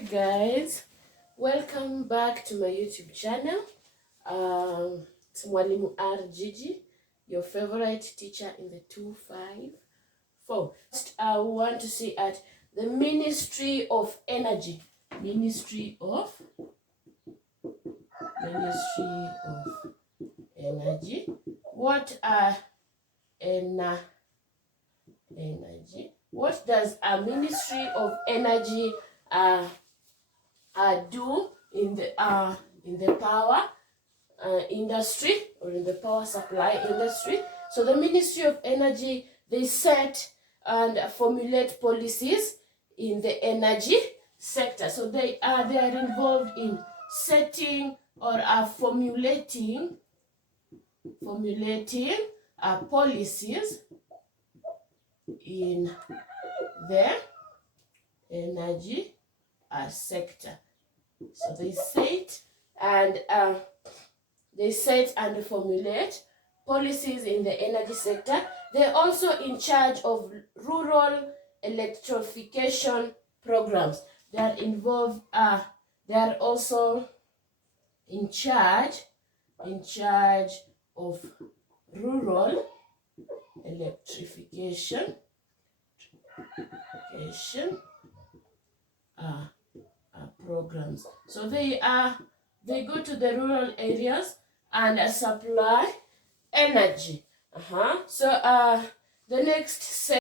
Hi guys, welcome back to my YouTube channel. It's Mwalimu R Gigi, your favorite teacher in the 254. I want to see at the Ministry of Energy. Ministry of Energy. What are energy? What does a Ministry of Energy do in the power industry, or in the power supply industry? So the Ministry of Energy, they set and formulate policies in the energy sector. So they are involved in setting or formulating policies in the energy sector. So they set and formulate policies in the energy sector. They're also in charge of rural electrification programs. They are also in charge of rural electrification programs. So they go to the rural areas and supply energy. So the next